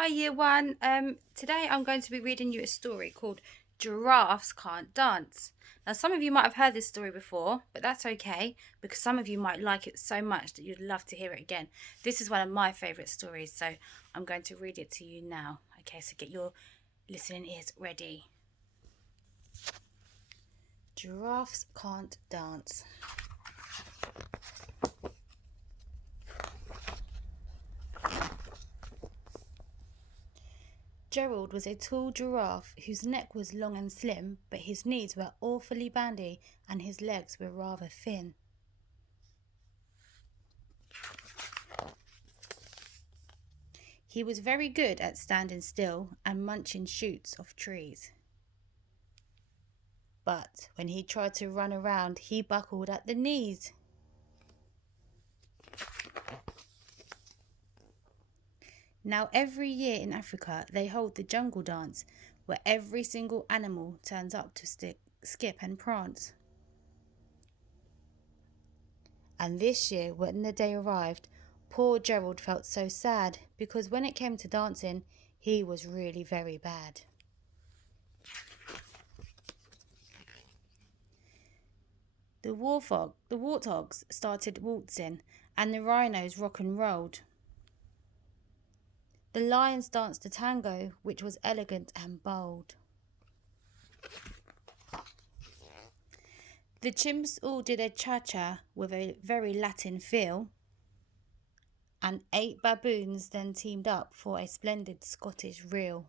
Hi Year 1. Today I'm going to be reading you a story called Giraffes Can't Dance. Now some of you might have heard this story before, but that's okay because some of you might like it so much that you'd love to hear it again. This is one of my favourite stories, so I'm going to read it to you now. Okay, so get your listening ears ready. Giraffes Can't Dance. Gerald was a tall giraffe whose neck was long and slim, but his knees were awfully bandy and his legs were rather thin. He was very good at standing still and munching shoots of trees. But when he tried to run around, he buckled at the knees. Now every year in Africa they hold the jungle dance, where every single animal turns up to skip and prance. And this year, when the day arrived, poor Gerald felt so sad because when it came to dancing, he was really very bad. The warthogs started waltzing and the rhinos rock and rolled. The lions danced a tango which was elegant and bold. The chimps all did a cha-cha with a very Latin feel, and 8 baboons then teamed up for a splendid Scottish reel.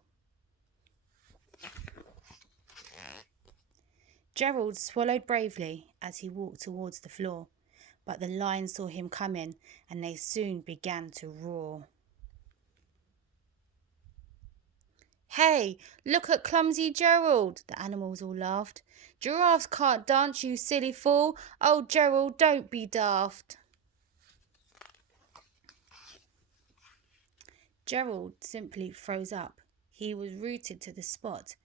Gerald swallowed bravely as he walked towards the floor, but the lions saw him coming and they soon began to roar. "Hey, look at clumsy Gerald," the animals all laughed. "Giraffes can't dance, you silly fool. Oh, Gerald, don't be daft." Gerald simply froze up. He was rooted to the spot.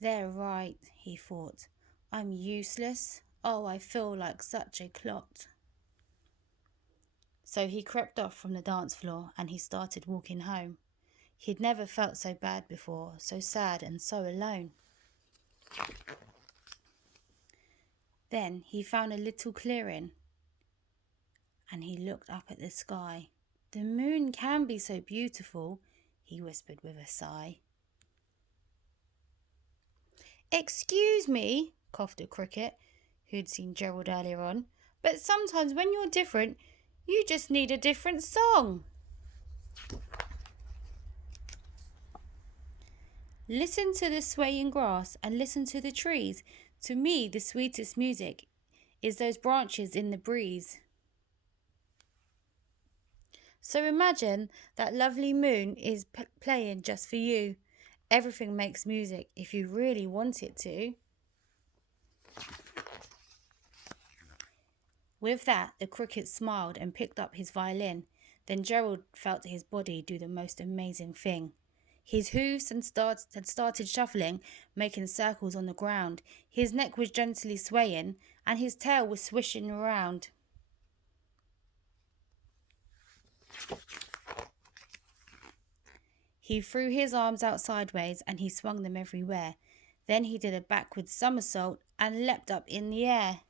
"They're right," he thought. "I'm useless. Oh, I feel like such a clot." So he crept off from the dance floor and he started walking home. He'd never felt so bad before, so sad and so alone. Then he found a little clearing and he looked up at the sky. "The moon can be so beautiful," he whispered with a sigh. "Excuse me," coughed a cricket who'd seen Gerald earlier on, "but sometimes when you're different, you just need a different song." "Listen to the swaying grass and listen to the trees. To me, the sweetest music is those branches in the breeze." So imagine that lovely moon is playing just for you. Everything makes music if you really want it to. With that, the cricket smiled and picked up his violin. Then Gerald felt his body do the most amazing thing. His hooves had started shuffling, making circles on the ground. His neck was gently swaying, and his tail was swishing around. He threw his arms out sideways, and he swung them everywhere. Then he did a backward somersault and leapt up in the air.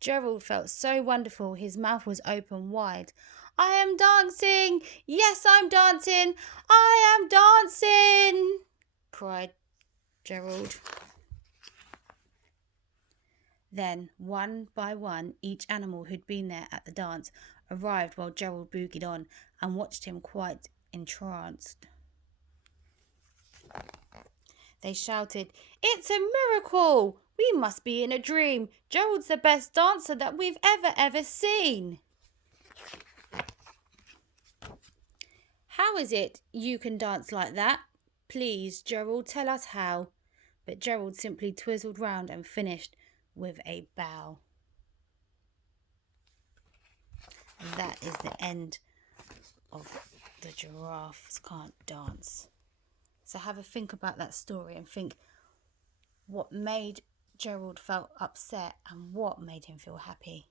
Gerald felt so wonderful, his mouth was open wide. "I am dancing! Yes, I'm dancing! I am dancing!" cried Gerald. Then, one by one, each animal who'd been there at the dance arrived while Gerald boogied on and watched him quite entranced. They shouted, "It's a miracle! We must be in a dream. Gerald's the best dancer that we've ever seen." "How is it you can dance like that? Please, Gerald, tell us how." But Gerald simply twizzled round and finished with a bow. And that is the end of the Giraffes Can't Dance. So have a think about that story and think what made Gerald felt upset and what made him feel happy?